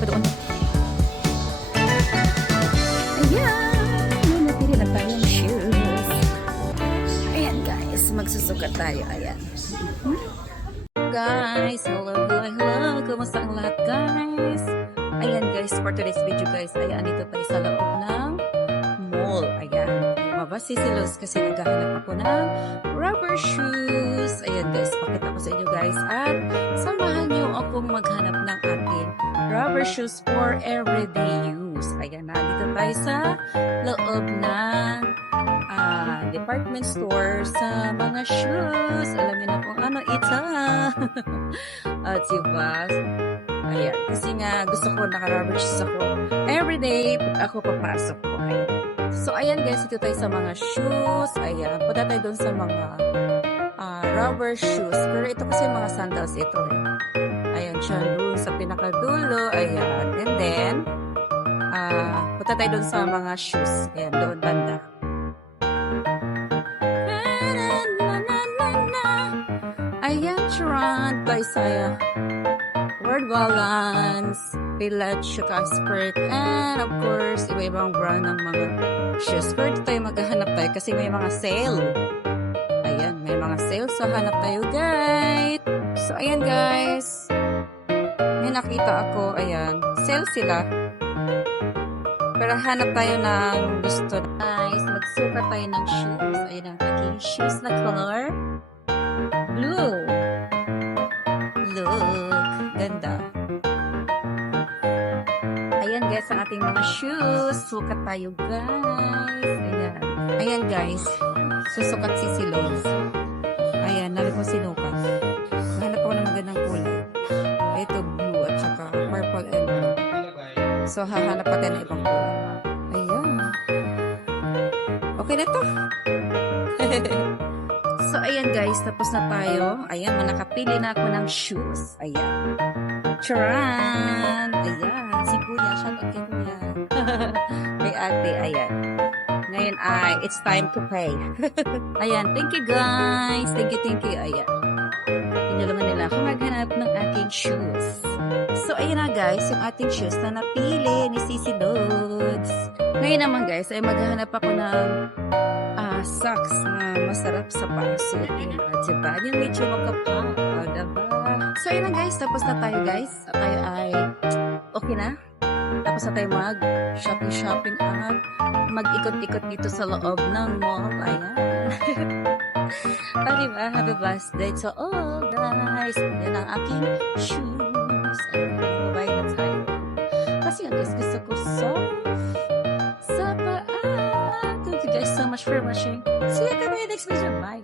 ba doon? Ayan! May napili na tayong shoes. Ayan guys, magsusukat tayo. Ayan. Guys, hello. Kumusta ang lahat guys? Ayan guys, for today's video guys, ayan, dito tayo sa loob ng mall. Ayan, lumabas si Silos kasi naghahanap ako ng rubber shoes. Ayan guys, pakita ko sa inyo guys at samahan niyo akong maghanap ng aking rubber shoes for everyday use. Ayan na, dito tayo sa loob ng department store sa mga shoes. Alam niyo na kung ano ito. At diba? Ayan, kasi nga gusto ko naka-rubber shoes ako everyday pag ako papasok ko. Ayan. So, ayan guys, ito tayo sa mga shoes. Ayan, punta tayo doon sa mga rubber shoes. Pero ito kasi mga sandals ito eh. Ayan, siya doon sa pinakadulo. Ayan, and then, punta tayo doon sa mga shoes. Ayan, doon banda. Ayan, Trant by Saya. Word Balance, Pilot, Shuka Skirt, and of course, iba-ibang brand ng mga shoes. Pero ito tayo maghahanap tayo kasi may mga sale. Ayan, may mga sale. So, hanap tayo, guys. So, ayan, guys. May nakita ako. Ayan, sale sila. Pero hanap tayo ng gusto. Guys, magsukat tayo ng shoes. Ayan ang aking shoes na color. Blue. Look. Ganda. Ayan guys, ang ating mga shoes. Sukat tayo guys. Ayan. Ayan guys. Susukat si Silos. Ayan, narin ko sinukat. Hanap ako ng magandang kulay. Ito blue at saka purple and blue. So, hahanap pa tayo ng ibang kulay. Ayan. Okay na to. So, ayan guys, tapos na tayo. Ayan, nakapili na ako ng shoes. Ayan. Charan! Ayan, si Kuya. Shout out kay Kuya. May ate, ayan. Ngayon ay, it's time to pay. Ayan, thank you guys. Thank you. Ayan. Tinulungan nila ako maghanap ng aking shoes. So, ayan na guys, yung ating shoes na napili ni Sisi Lods. Ngayon naman guys, ay maghahanap ako ng socks na masarap sa pasukin. At diba, yung medyo makapal. Diba? So, ayun na guys. Tapos na tayo guys. Tayo ay okay na. Tapos na tayo mag-shopping at mag-ikot-ikot dito sa loob ng mall. Ayan. Diba? Happy birthday to all guys. Yan ang aking shoes. Ayan. Bye na tayo. Kasi yan guys, gusto ko sa paa. Thank you guys so much for watching. See you at the next video. Bye.